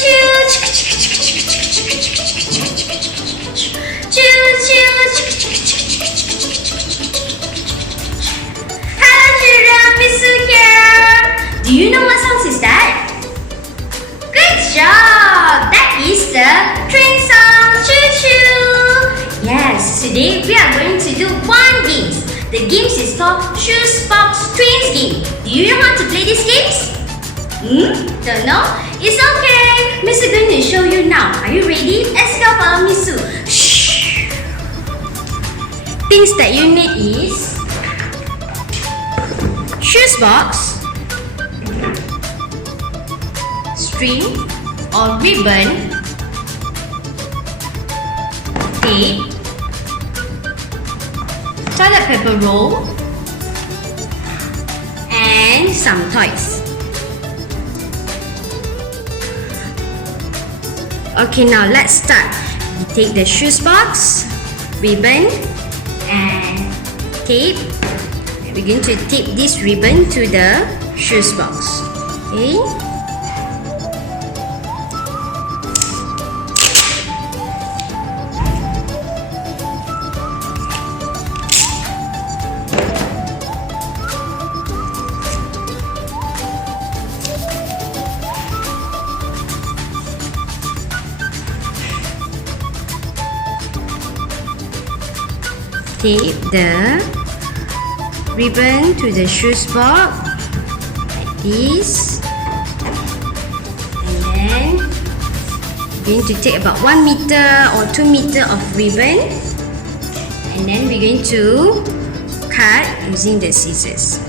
Hello children, Miss Sue here. Do you know what song is that? Good job! That is the train song. Choo choo. Yes, today we are going to do one game. The game is called Shoes Box Trains game. Do you know how to play these games? Don't know? It's okay. Miss is going to show you now. Are you ready? Let's go, follow Miss Sue. Shh. Things that you need is shoes box, string or ribbon, tape, toilet paper roll, and some toys. Okay, now let's start. You take the shoes box, ribbon, and tape. We're going to tape this ribbon to the shoes box. Okay. Tape the ribbon to the shoes box like this, and then we're going to take about 1 meter or 2 meter of ribbon, and then we're going to cut using the scissors.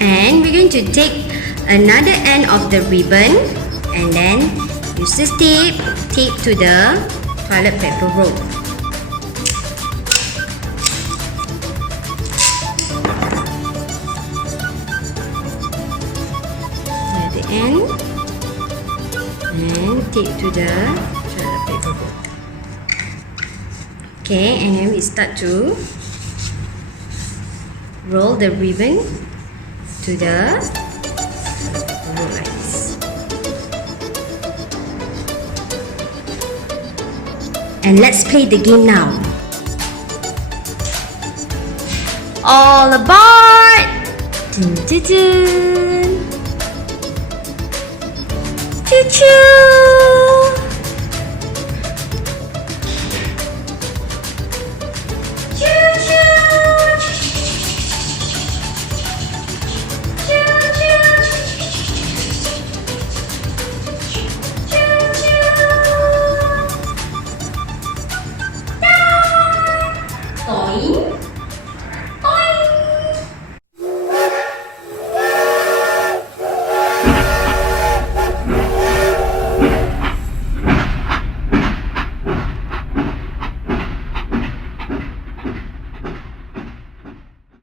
And we're going to take another end of the ribbon and then use this tape to the toilet paper roll. At the end, and tape to the toilet paper roll. Okay, and then we start to roll the ribbon to the roll like this. And let's play the game now. All aboard! Dun, dun, dun. Choo choo!